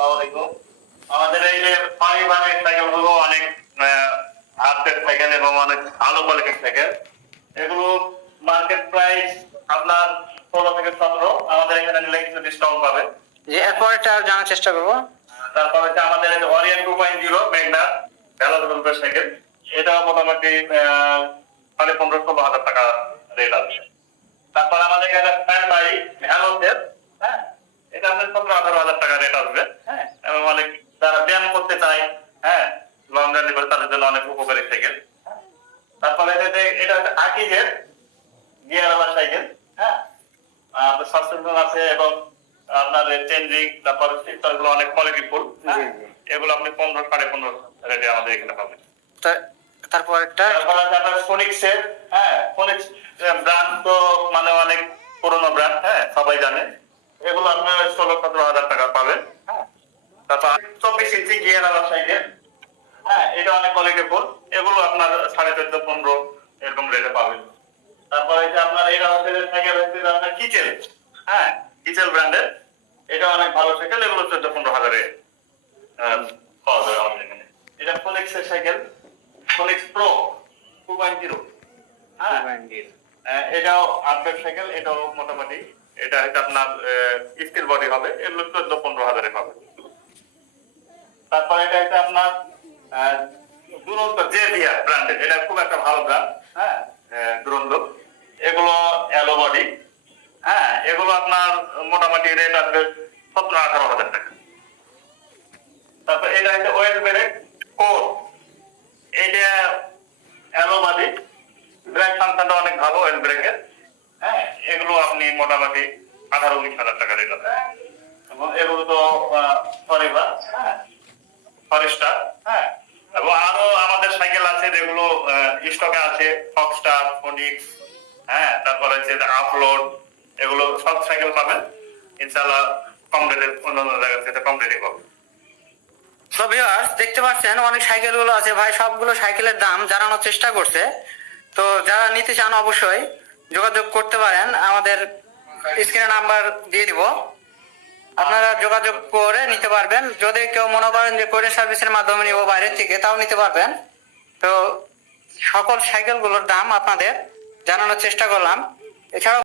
আমাদের এই যে পারিবারিক সাইকেলগুলো অনেক আপডেট সাইকেল এবং অনেক ভালো কোয়ালিটির সাইকেল এগুলো মার্কেট প্রাইস আপনার ষোলো থেকে সতেরো আমাদের এখানে নিলে কিছু ডিসকাউন্ট পাবে যে এরপর এটা জানার চেষ্টা করব। তারপর হচ্ছে আমাদের অরিয়েন্ট টু পয়েন্ট জিরো মেঘনা ভ্যালোর সাইকেল এটা মোটামুটি সাড়ে পনেরো ষোলো হাজার টাকা রেট আছে। তারপর আমাদের এখানে ফ্যান বাই ভ্যালোসের হ্যাঁ এটা আপনার সতেরো আঠারো হাজার টাকা রেট আসবে হ্যাঁ এবং অনেক যারা ব্যায়াম করতে চায় হ্যাঁ লং জার্নি করে তাদের জন্য অনেক তারপরে এটা হচ্ছে আকিজের গিয়ার আলা সাইকেল হ্যাঁ? সাসপেনশন আছে এবং আপনার চেঞ্জিং তারপর সিস্টার অনেক কোয়ালিটি ফুল জি। এগুলো আপনি পনেরো সাড়ে পনেরো রেটে আমাদের এখানে পাবেন। তারপর একটা? তারপর আছে আপনার ফোনিক্স হ্যাঁ? ফোনিক্স ব্র্যান্ড তো মানে অনেক পুরোনো ব্র্যান্ড হ্যাঁ? সবাই জানে। এগুলো আপনার ষোলো সতেরো হাজার টাকা পাবেন হ্যাঁ? তারপর চব্বিশ ইঞ্চি গিয়ার আলা সাইকেল হ্যাঁ? এটা অনেক কোয়ালিটি ফুল এগুলো আপনার সাড়ে চোদ্দ, পনেরো এরকম রেটে পাবেন। তারপর এই যে আপনার হচ্ছে সাইকেল হচ্ছে আপনার কিচেল হ্যাঁ কিচেল ব্র্যান্ডের এটা অনেক ভালো সাইকেল, এগুলো চোদ্দ, পনেরো হাজারে পাওয়া যাবে আমাদের এখানে। এটা ফোনিক্স এর cycle Phoenix pro two point zero হ্যাঁ এটাও আপডেট সাইকেল, এটাও মোটামুটি। এটা হচ্ছে আপনার স্টিল বডি হবে, এগুলো চোদ্দ, পনেরো হাজারে পাবে তারপর এটা হচ্ছে আপনার দুরন্ত জেভিয়ার ব্র্যান্ডের এটা খুব একটা ভালো ব্র্যান্ড হ্যাঁ দুরন্ত। এগুলো অ্যালো বডি হ্যাঁ এগুলো আপনার মোটামুটি রেট আসবে সতেরো আঠারো হাজার টাকা। তারপর এটা হচ্ছে ওয়েল ব্রেক কোর এটা অ্যালো বডি ব্রেক ফাংশনটা অনেক ভালো ওয়েল ব্রেকের হ্যাঁ এগুলো আপনি মোটামুটি আঠারো উনিশ হাজার টাকা রেট আছে। এগুলো তো ফরিবার হ্যাঁ ফরেস্টার হ্যাঁ এবং আরও আমাদের সাইকেল আছে যেগুলো স্টকে আছে ফক্সটার ফোনিক্স হ্যাঁ তারপরে হচ্ছে আপলোড এগুলো সব সাইকেল পাবেন। ইনশাল্লাহ কম রেটে অন্য অন্য জায়গা থেকে কম রেটে পাবেন। তো ভিউয়ার্স দেখতে পাচ্ছেন, অনেক সাইকেলগুলো আছে। ভাই, সবগুলো সাইকেলের দাম জানানোর চেষ্টা করছে। তো যারা নিতে চান অবশ্যই যোগাযোগ করতে পারেন। আমাদের স্ক্রিনে নাম্বার দিয়ে দিব। আপনারা যোগাযোগ করে নিতে পারবেন। যদি কেউ মনে করেন যে কোরিয়ার সার্ভিসের মাধ্যমে নিব বাইরের থেকে, তাও নিতে পারবেন। তো সকল সাইকেলগুলোর দাম আপনাদের জানানোর চেষ্টা করলাম। এছাড়াও